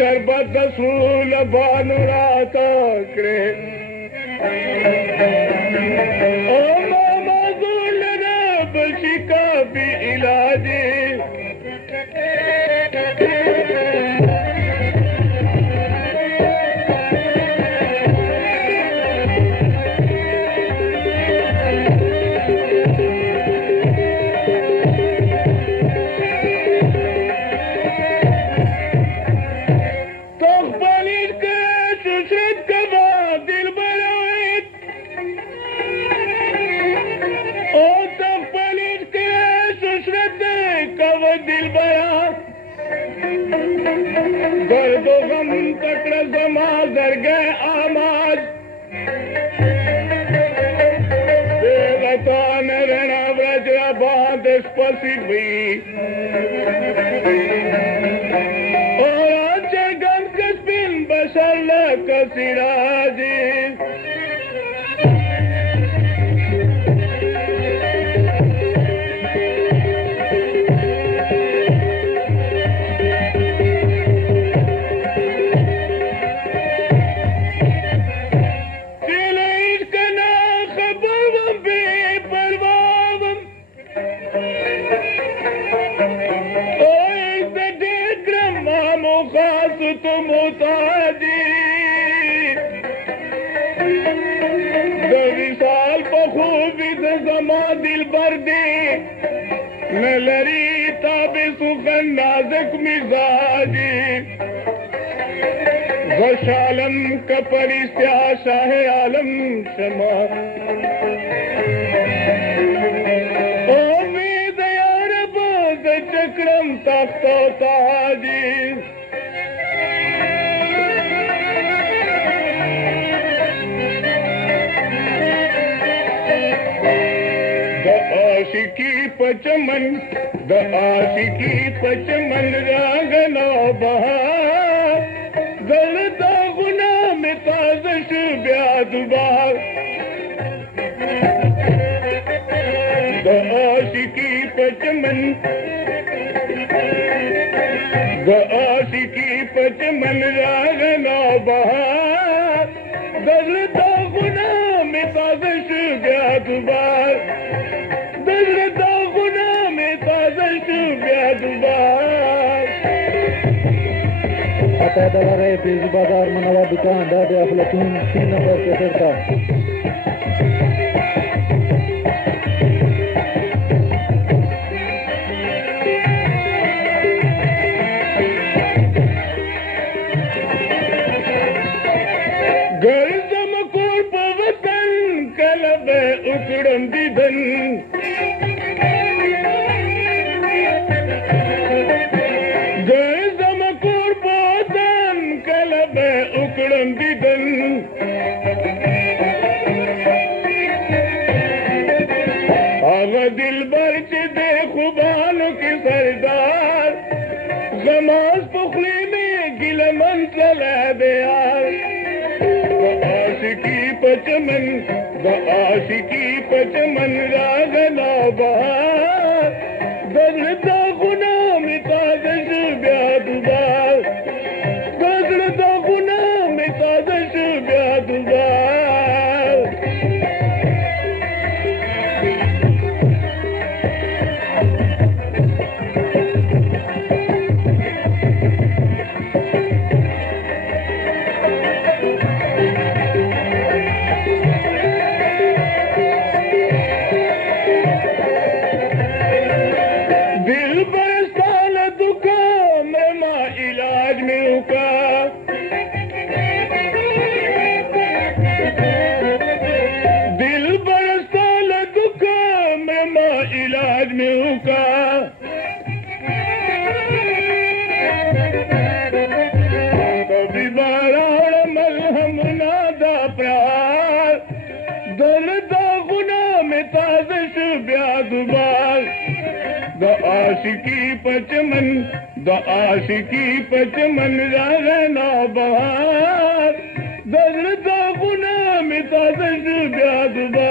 शरबत रसूल बानुराता करे ओ मामा गुलना बशिका भी इलाजी आलम का परिस्या शाह आलम शमा ओ वेद यार बोध चक्रम तख्तो ताजी द आशिकी पचमन रागना बहार गलता गुना में ताजश ब्यादुबार द आशिकी पचमन रागना बहार गलता गुना में ताजश ब्यादुबार गलता गुना में ताजश ब्यादुबार अतः फीस बाजार मनवा दुकान दादे अफलातून 3 नंबर के सरता घर जमकोर पवतन कलब उकड़न दिधन आगा दिल बर्च दे खुबान के सरदार गमाज पुखली में गिलमन चला दे यार द आशिकी पचमन रागना बहार गजलता गुना में ताजश ब्यादुबार गजलता गुना में ताजश ब्यादुबार दिल प्यार दर्द गुनाह में ताज़श ब्यादुबार द आशिकी पचमन रहना बहार दर्द गुनाह में ताज़श ब्यादुबार